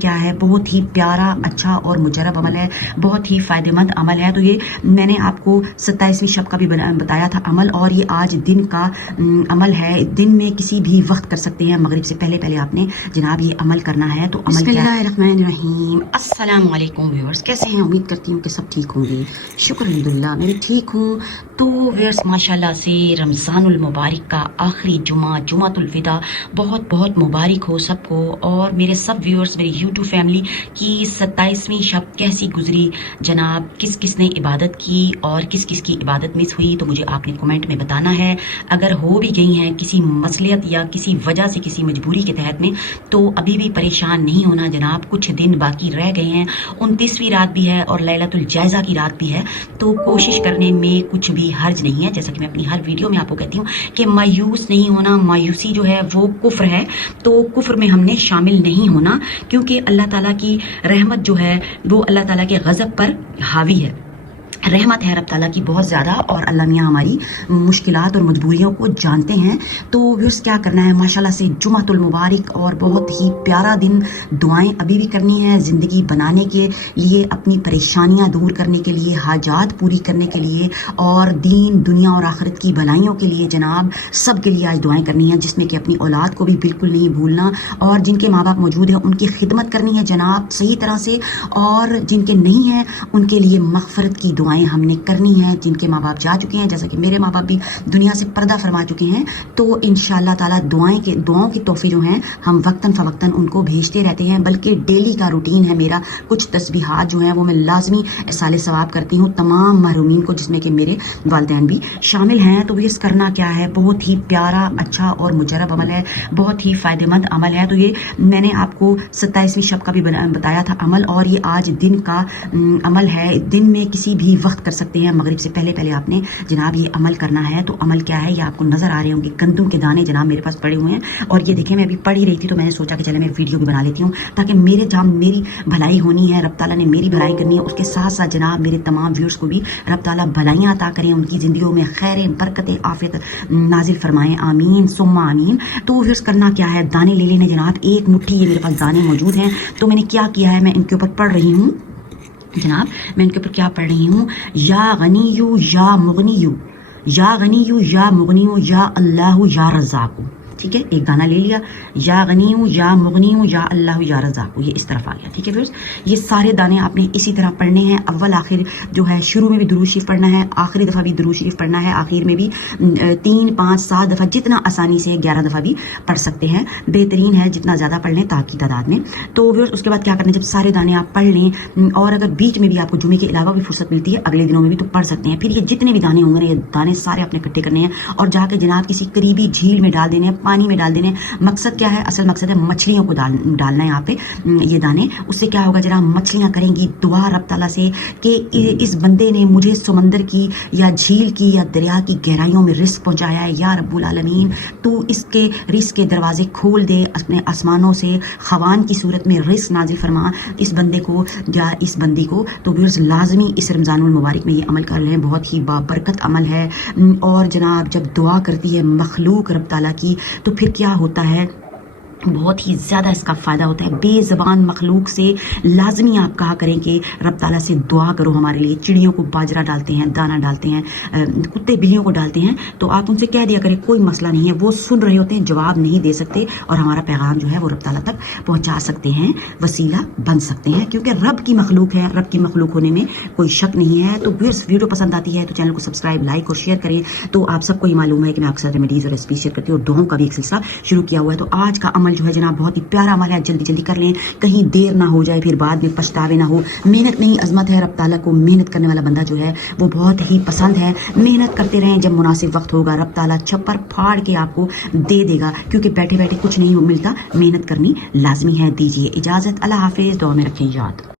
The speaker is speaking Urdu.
کیا ہے، بہت ہی پیارا، اچھا اور مجرب عمل ہے، بہت ہی فائدہ مند عمل ہے۔ تو یہ میں نے آپ کو 27ویں شب کا بھی بتایا تھا عمل، اور یہ آج دن کا عمل ہے، دن میں کسی بھی وقت کر سکتے ہیں، مغرب سے پہلے آپ نے جناب یہ عمل کرنا ہے۔ تو عمل بسم اللہ الرحمن الرحیم۔ السلام علیکم ویورز، کیسے ہیں؟ امید کرتی ہوں کہ سب ٹھیک ہوں گے، شکر الحمدللہ میں بھی ٹھیک ہوں۔ تو ویورز ماشاءاللہ سے رمضان المبارک کا آخری جمعہ، جمعۃ الوداع بہت بہت مبارک ہو سب کو، اور میرے سب ویورز، میری یوٹیوب فیملی کی 27ویں شب کیسی گزری جناب، کس کس نے عبادت کی اور کس کس کی عبادت مس ہوئی، تو مجھے آپ نے کمنٹ میں بتانا ہے۔ اگر ہو بھی گئی ہیں کسی مصلیت یا کسی وجہ سے، کسی مجبوری کے تحت میں، تو ابھی بھی پریشان نہیں ہونا جناب، کچھ دن باقی رہ گئے ہیں، 29ویں رات بھی ہے اور لیلۃ الجائزہ کی رات بھی ہے، تو کوشش کرنے میں کچھ بھی حرج نہیں ہے۔ جیسا کہ میں اپنی ہر ویڈیو میں آپ کو کہتی ہوں کہ مایوس نہیں ہونا، مایوسی جو ہے وہ کفر ہے، تو کفر میں ہم نے شامل نہیں ہونا، کیونکہ اللہ تعالیٰ کی رحمت جو ہے وہ اللہ تعالیٰ کے غضب پر حاوی ہے، رحمت ہے رب تعالیٰ کی بہت زیادہ، اور اللہ میاں ہماری مشکلات اور مجبوریوں کو جانتے ہیں۔ تو ویورز کیا کرنا ہے، ماشاءاللہ سے جمعۃ المبارک اور بہت ہی پیارا دن، دعائیں ابھی بھی کرنی ہے زندگی بنانے کے لیے، اپنی پریشانیاں دور کرنے کے لیے، حاجات پوری کرنے کے لیے، اور دین دنیا اور آخرت کی بھلائیوں کے لیے جناب، سب کے لیے آج دعائیں کرنی ہیں، جس میں کہ اپنی اولاد کو بھی بالکل نہیں بھولنا، اور جن کے ماں باپ موجود ہیں ان کی خدمت کرنی ہے جناب صحیح طرح سے، اور جن کے نہیں ہیں ان کے لیے مغفرت کی دعائیں ہم نے کرنی ہیں، جن کے ماں باپ جا چکے ہیں، جیسا کہ میرے ماں باپ بھی دنیا سے پردہ فرما چکے ہیں، تو انشاءاللہ تعالیٰ دعاؤں کی تحفے جو ہیں ہم وقتاً فوقتاً ان کو بھیجتے رہتے ہیں، بلکہ ڈیلی کا روٹین ہے میرا، کچھ تسبیحات جو ہیں وہ میں لازمی ایصال ثواب کرتی ہوں تمام محرومین کو، جس میں کہ میرے والدین بھی شامل ہیں۔ تو یہ کرنا کیا ہے، بہت ہی پیارا، اچھا اور مجرب عمل ہے، بہت ہی فائدہ مند عمل ہے۔ تو یہ میں نے آپ کو 27ویں شب کا بھی بتایا تھا عمل، اور یہ آج دن کا عمل ہے، دن میں کسی بھی وقت کر سکتے ہیں، مغرب سے پہلے آپ نے جناب یہ عمل کرنا ہے۔ تو عمل کیا ہے، یہ آپ کو نظر آ رہے ہوں گے، گندم کے دانے جناب میرے پاس پڑے ہوئے ہیں، اور یہ دیکھیں میں ابھی پڑھ ہی رہی تھی، تو میں نے سوچا کہ چلے میں ویڈیو بھی بنا لیتی ہوں، تاکہ میری بھلائی ہونی ہے، رب تعالیٰ نے میری بھلائی کرنی ہے، اس کے ساتھ ساتھ جناب میرے تمام ویورز کو بھی رب تعالیٰ بھلائیاں عطا کریں، ان کی زندگیوں میں خیر، برکت، عافیت نازل فرمائیں، آمین ثم آمین۔ تو ویورز کرنا کیا ہے، دانے لے لینے جناب، ایک مٹھی یہ میرے پاس دانے موجود ہیں، تو میں نے کیا کیا ہے، میں ان کے اوپر پڑھ رہی ہوں جناب، میں ان کے اوپر کیا پڑھ رہی ہوں، یا غنیو یا مغنیو، یا غنیو یا مغنیو، یا اللہ یا رزاق، ٹھیک ہے، ایک گانا لے لیا، یا غنیو یا مغنیو یا اللہ یا رزاق، یہ اس طرف آ گیا، ٹھیک ہے ویورز، یہ سارے دانے آپ نے اسی طرح پڑھنے ہیں، اول آخر جو ہے، شروع میں بھی درود شریف پڑھنا ہے، آخری دفعہ بھی درود شریف پڑھنا ہے، آخر میں بھی 3 5 7 دفعہ، جتنا آسانی سے 11 دفعہ بھی پڑھ سکتے ہیں، بہترین ہے جتنا زیادہ پڑھ لیں تاکہ تعداد میں۔ تو ویورز اس کے بعد کیا کرنا ہے، جب سارے دانے آپ پڑھ لیں، اور اگر بیچ میں بھی آپ کو جمعے کے علاوہ بھی فرصت ملتی ہے اگلے دنوں میں بھی، تو پڑھ سکتے ہیں، پھر یہ جتنے بھی دانے ہوں گے، یہ دانے سارے اپنے اکٹھے کرنے ہیں، اور جا کے جناب کسی قریبی جھیل میں ڈال دینے ہیں، پانی میں ڈال دینے ہیں۔ مقصد کیا ہے، اصل مقصد ہے مچھلیوں کو ڈالنا ہے یہاں پہ یہ دانے، اس سے کیا ہوگا جناب، مچھلیاں کریں گی دعا رب تعالیٰ سے کہ اس بندے نے مجھے سمندر کی یا جھیل کی یا دریا کی گہرائیوں میں رزق پہنچایا ہے، یا رب العالمین تو اس کے رزق کے دروازے کھول دے، اپنے آسمانوں سے خوان کی صورت میں رزق نازل فرما اس بندے کو یا اس بندی کو۔ تو ویورز لازمی اس رمضان المبارک میں یہ عمل کر لیں، بہت ہی بابرکت عمل ہے، اور جناب جب دعا کرتی ہے مخلوق رب تعالیٰ کی، تو پھر کیا ہوتا ہے، بہت ہی زیادہ اس کا فائدہ ہوتا ہے۔ بے زبان مخلوق سے لازمی آپ کہا کریں کہ رب تعالیٰ سے دعا کرو ہمارے لیے، چڑیوں کو باجرہ ڈالتے ہیں، دانہ ڈالتے ہیں، کتے بلیوں کو ڈالتے ہیں، تو آپ ان سے کہہ دیا کریں کوئی مسئلہ نہیں ہے، وہ سن رہے ہوتے ہیں، جواب نہیں دے سکتے، اور ہمارا پیغام جو ہے وہ رب تعالیٰ تک پہنچا سکتے ہیں، وسیلہ بن سکتے ہیں، کیونکہ رب کی مخلوق ہے، رب کی مخلوق ہونے میں کوئی شک نہیں ہے۔ تو ویڈیو پسند آتی ہے تو چینل کو سبسکرائب، لائک اور شیئر کریں۔ تو آپ سب کو یہ معلوم ہے کہ میں اکثر ریمیڈیز اور ریسپی شیئر کرتی ہوں، اور دعاؤں کا بھی ایک سلسلہ شروع کیا ہوا ہے۔ تو آج کا عمل جو ہے جناب بہت ہی پیارا عمل ہے، جلدی کر لیں، کہیں دیر نہ ہو جائے، پھر بعد میں پچھتاوے نہ ہو۔ محنت نہیں عظمت ہے، رب تعالیٰ کو محنت کرنے والا بندہ جو ہے وہ بہت ہی پسند ہے، محنت کرتے رہیں، جب مناسب وقت ہوگا رب تعالیٰ چھپر پھاڑ کے آپ کو دے دے گا، کیونکہ بیٹھے بیٹھے کچھ نہیں ملتا، محنت کرنی لازمی ہے۔ دیجیے اجازت، اللہ حافظ، دعا میں رکھیں یاد۔